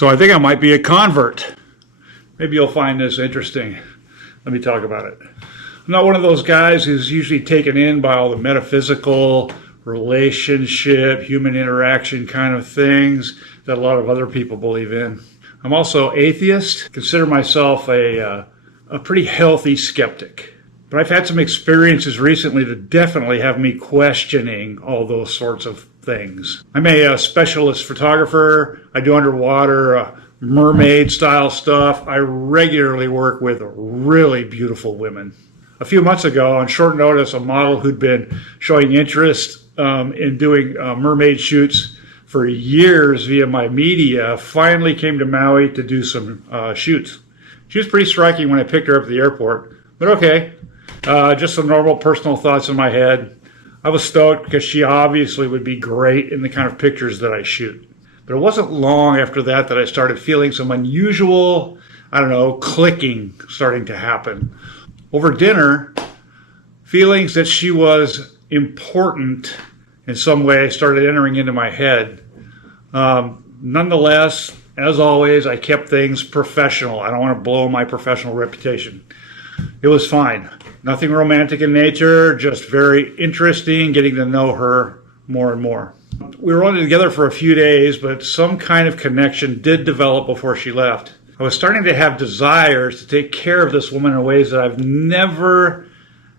So I think I might be a convert. Maybe you'll find this interesting. Let me talk about it. I'm not one of those guys who's usually taken in by all the metaphysical, relationship, human interaction kind of things that a lot of other people believe in. I'm also atheist. Consider myself a pretty healthy skeptic. But I've had some experiences recently that definitely have me questioning all those sorts of things. I'm a specialist photographer. I do underwater mermaid style stuff. I regularly work with really beautiful women. A few months ago, on short notice, a model who'd been showing interest in doing mermaid shoots for years via my media finally came to Maui to do some shoots. She was pretty striking when I picked her up at the airport, but okay. Just some normal personal thoughts in my head. I was stoked because she obviously would be great in the kind of pictures that I shoot. But it wasn't long after that I started feeling some unusual, clicking starting to happen. Over dinner, feelings that she was important in some way started entering into my head. Nonetheless, as always, I kept things professional. I don't want to blow my professional reputation. It was fine. Nothing romantic in nature, just very interesting getting to know her more and more. We were only together for a few days, but some kind of connection did develop before she left. I was starting to have desires to take care of this woman in ways that I've never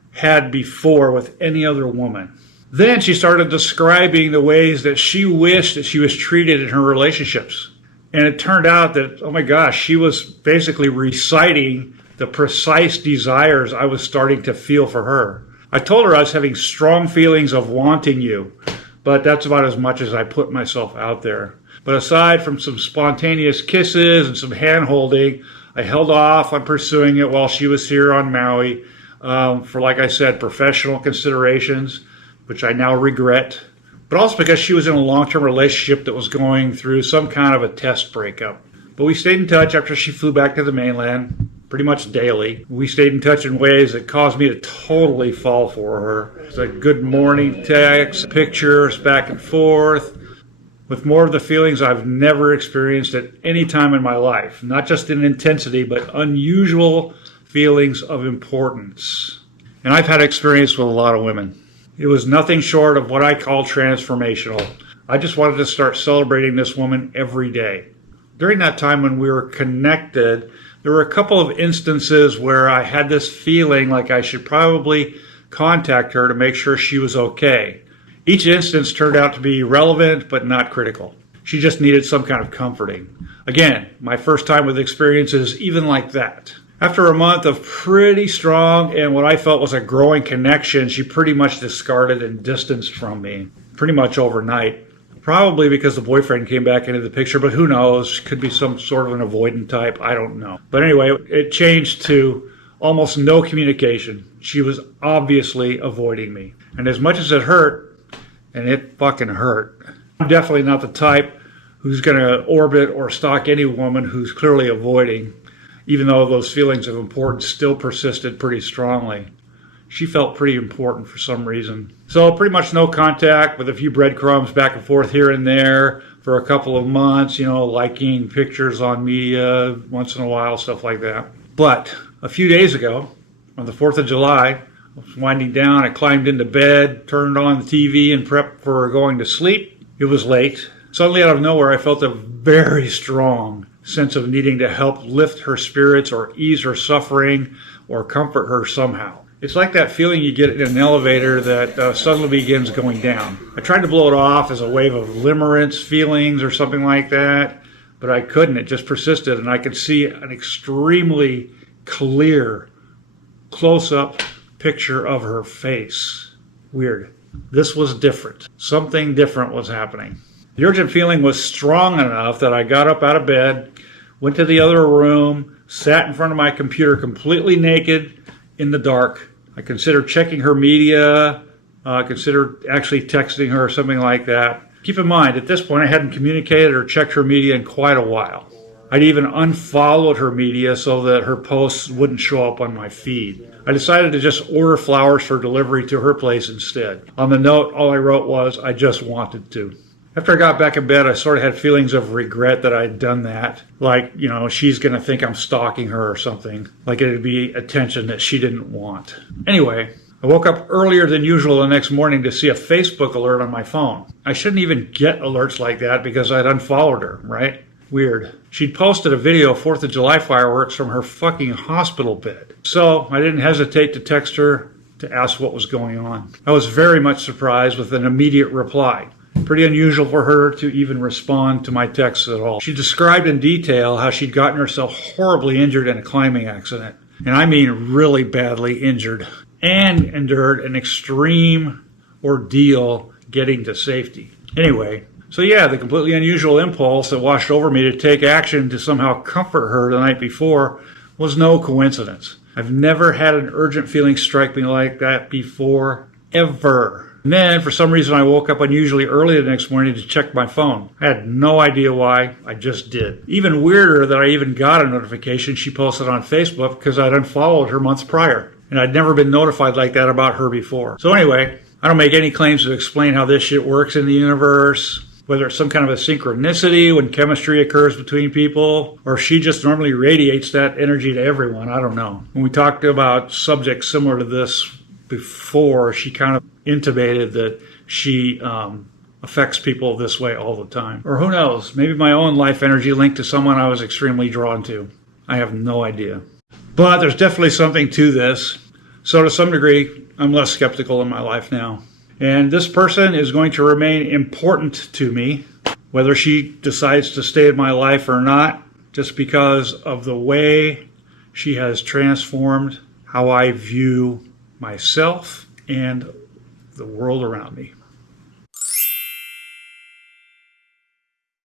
had before with any other woman. Then she started describing the ways that she wished that she was treated in her relationships. And it turned out that, oh my gosh, she was basically reciting the precise desires I was starting to feel for her. I told her I was having strong feelings of wanting you, but that's about as much as I put myself out there. But aside from some spontaneous kisses and some hand-holding, I held off on pursuing it while she was here on Maui for, like I said, professional considerations, which I now regret, but also because she was in a long-term relationship that was going through some kind of a test breakup. But we stayed in touch after she flew back to the mainland, pretty much daily. We stayed in touch in ways that caused me to totally fall for her. It's a good morning text, pictures back and forth, with more of the feelings I've never experienced at any time in my life. Not just in intensity, but unusual feelings of importance. And I've had experience with a lot of women. It was nothing short of what I call transformational. I just wanted to start celebrating this woman every day. During that time when we were connected, there were a couple of instances where I had this feeling like I should probably contact her to make sure she was okay. Each instance turned out to be relevant but not critical. She just needed some kind of comforting. Again, my first time with experiences even like that. After a month of pretty strong and what I felt was a growing connection, she pretty much discarded and distanced from me, pretty much overnight. Probably because the boyfriend came back into the picture, but who knows? Could be some sort of an avoidant type. I don't know. But anyway, it changed to almost no communication. She was obviously avoiding me. And as much as it hurt, and it fucking hurt, I'm definitely not the type who's going to orbit or stalk any woman who's clearly avoiding, even though those feelings of importance still persisted pretty strongly. She felt pretty important for some reason. So pretty much no contact, with a few breadcrumbs back and forth here and there for a couple of months, liking pictures on media once in a while, stuff like that. But a few days ago, on the 4th of July, I was winding down, I climbed into bed, turned on the TV and prepped for going to sleep. It was late. Suddenly out of nowhere, I felt a very strong sense of needing to help lift her spirits or ease her suffering or comfort her somehow. It's like that feeling you get in an elevator that suddenly begins going down. I tried to blow it off as a wave of limerence feelings or something like that, but I couldn't. It just persisted, and I could see an extremely clear, close-up picture of her face. Weird. This was different. Something different was happening. The urgent feeling was strong enough that I got up out of bed, went to the other room, sat in front of my computer completely naked in the dark. I considered checking her media, considered actually texting her or something like that. Keep in mind, at this point, I hadn't communicated or checked her media in quite a while. I'd even unfollowed her media so that her posts wouldn't show up on my feed. I decided to just order flowers for delivery to her place instead. On the note, all I wrote was, I just wanted to. After I got back in bed, I sort of had feelings of regret that I'd done that. Like, she's going to think I'm stalking her or something. Like it'd be attention that she didn't want. Anyway, I woke up earlier than usual the next morning to see a Facebook alert on my phone. I shouldn't even get alerts like that because I'd unfollowed her, right? Weird. She'd posted a video of 4th of July fireworks from her fucking hospital bed. So I didn't hesitate to text her to ask what was going on. I was very much surprised with an immediate reply. Pretty unusual for her to even respond to my texts at all. She described in detail how she'd gotten herself horribly injured in a climbing accident. And I mean really badly injured. And endured an extreme ordeal getting to safety. Anyway, so yeah, the completely unusual impulse that washed over me to take action to somehow comfort her the night before was no coincidence. I've never had an urgent feeling strike me like that before, ever. And then, for some reason, I woke up unusually early the next morning to check my phone. I had no idea why, I just did. Even weirder that I even got a notification she posted on Facebook because I'd unfollowed her months prior. And I'd never been notified like that about her before. So anyway, I don't make any claims to explain how this shit works in the universe, whether it's some kind of a synchronicity when chemistry occurs between people, or if she just normally radiates that energy to everyone. I don't know. When we talked about subjects similar to this before, she kind of intimated that she affects people this way all the time. Or who knows, maybe my own life energy linked to someone I was extremely drawn to. I have no idea. But there's definitely something to this. So to some degree, I'm less skeptical in my life now. And this person is going to remain important to me, whether she decides to stay in my life or not, just because of the way she has transformed how I view myself and the world around me.